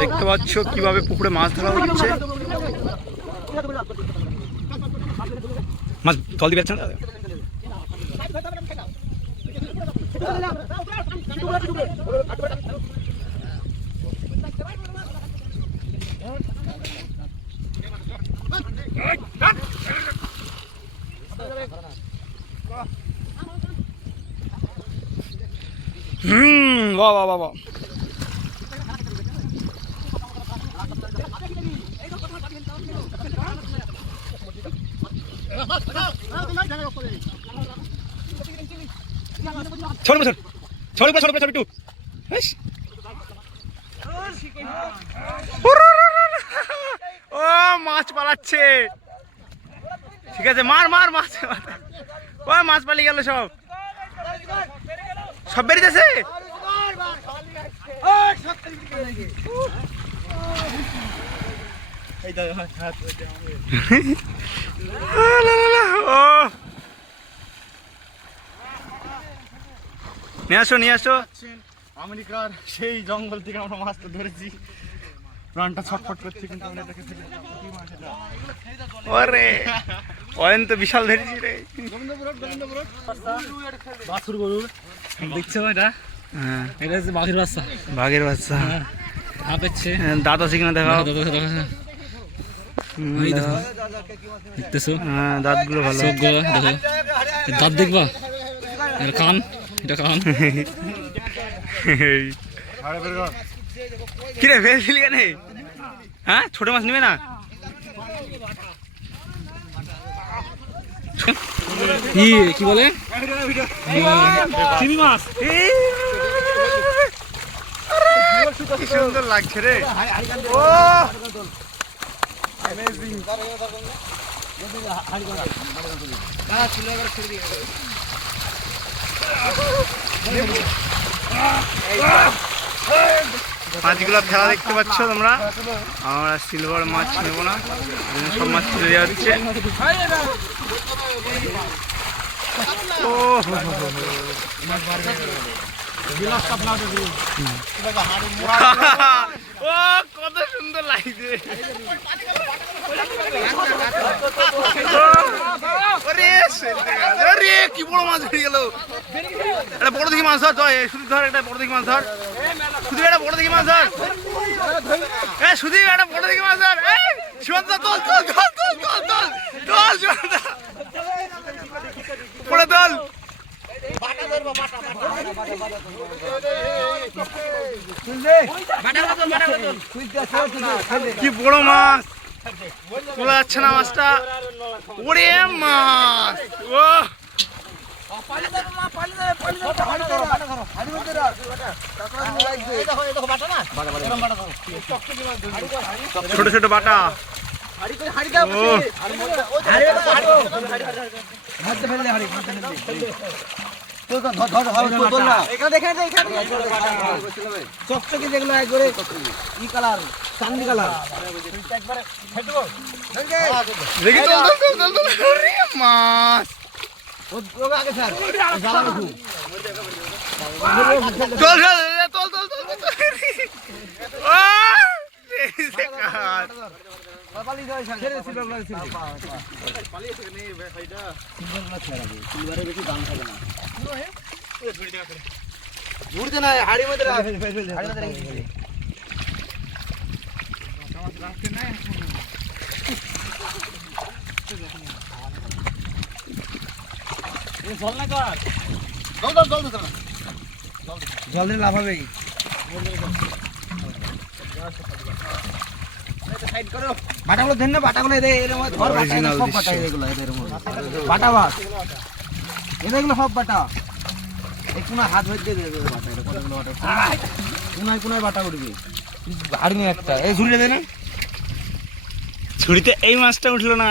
দেখতে পাচ্ছ কিভাবে পুকুরে মাছ ধরা হচ্ছে। মাছ জল দিবে না। বাহ বাহ বাহ। ছোট বছর ছোট ছোট ছোট একটু ও মাছ পালাচ্ছে। ঠিক আছে মার মার মাছ ও মাছ পালিয়ে গেল সব সব বেরিয়েছে। নিয়ে আসো নিয়ে আসো। আমেরিকার সেই জঙ্গল থেকে আমরা মাছটা ধরেছি, প্রাণটা ছটফট করছে কিন্তু ওরে অয়ন তো বিশাল ধরেছি রে। বাছুর গরু দেখছো এটা? হ্যাঁ এটা হচ্ছে বাঘের বাচ্চা। বাঘের বাচ্চা হাঁপাচ্ছে। দাঁত আছে কিনা দেখাও। দেখতেছো দাঁত গুলো ভালো। দেখো দাঁত দেখবা, কান এটা কান। কিরে ফেলছিলি কেন? হ্যাঁ ছোট মাছ নিবে না? কি বলে চিংড়ি মাছ। কি সুন্দর লাগছে রে। ও মাছগুলো খেলা দেখতে পাচ্ছ তোমরা। আমরা সিলভার মাছ নেবো না, সব মাছ তুলে দেওয়া হচ্ছে। ও ও কত সুন্দর লাগছে। কি বড় মাছ বেরিয়ে গেল। একটা বড় দেখি মাছ ধর, শুধু ধর একটা বড় দেখি মাছ ধর, শুধু একটা বড় দেখি মাছ ধর, শুধু একটা বড় দেখি মাছ ধর। সীমান্ত তোল তোল তোল তোল তোল তোল তোল সীমান্ত পড়ে তোল। কি বড় মাছ, তোলা যাচ্ছে না মাছটা। ওরে মাছ ও ছোট ছোট বাটা। চকচকে যেগুলো একবারে ই কালার, চান্দি কালার। মাছ ঘুরতে না হাড়ির মধ্যে জল দিলে লাভ হবে। বাটাগুলো দেন না, বাটাগুলো সব বাটা, এগুলো বাটা বাস, এগুলো সব বাটা। কোনায় হাত ভরে দিয়ে দেবে বাটা, কোনায় কোনায় বাটা উঠবে। আর একটা এই ঝুড়িটা দেয় না, ছুরিতে এই মাছটা উঠলো না।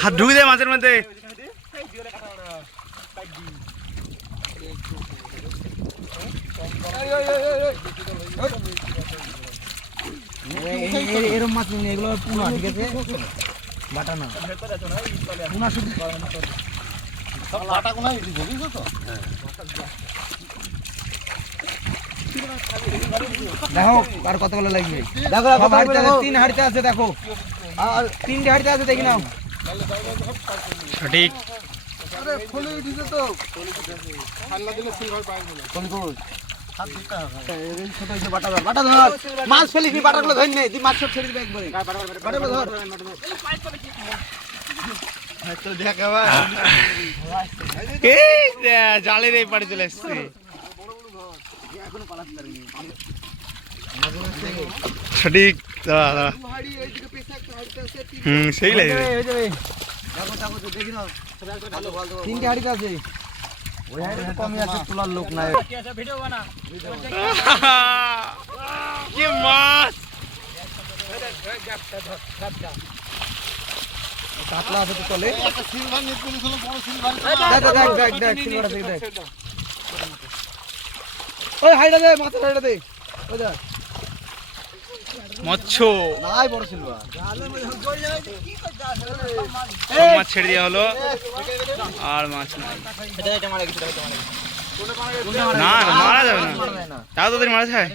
হাত ঢুকে দেয় মাছের মধ্যে। এরম মাছ নেই, এগুলো পুনা, ঠিক আছে, বাটা না, পুনা শুধু। দেখো আর কতগুলো লাগবে, দেখো সব হাড়িতে আছে, 3 হাড়িতে আছে, দেখো আর 3টে হাড়িতে আছে, দেখি নাও। সঠিক। মাছ ফেলিস নি, বাটাগুলো ধরে নে, তুই মাছ সব ছেড়ে দিবে একবারে, বাটাগুলো ধর। এই জালের এই পাড়ে চলে এসছে। সঠিক। দাঁড়া, দাঁড়া। সেই লাগবে। 3টে হাড়িতে আছে, ওই হাড়িতে কমই আছে, তোলার লোক নাই। কি মাছ! কাতলা আছে তো চলে, দেখ সিলভার আছে, দেখ ওই হাড়িটা দে, মাছের হাড়িটা দে, ওই দেখ মৎস্য নাই বড় সিলভার। সব মাছ ছেড়ে দেওয়া হলো, আর মাছ নাই। না না, মারা যাবে না, তাও তোদের মারা যায়।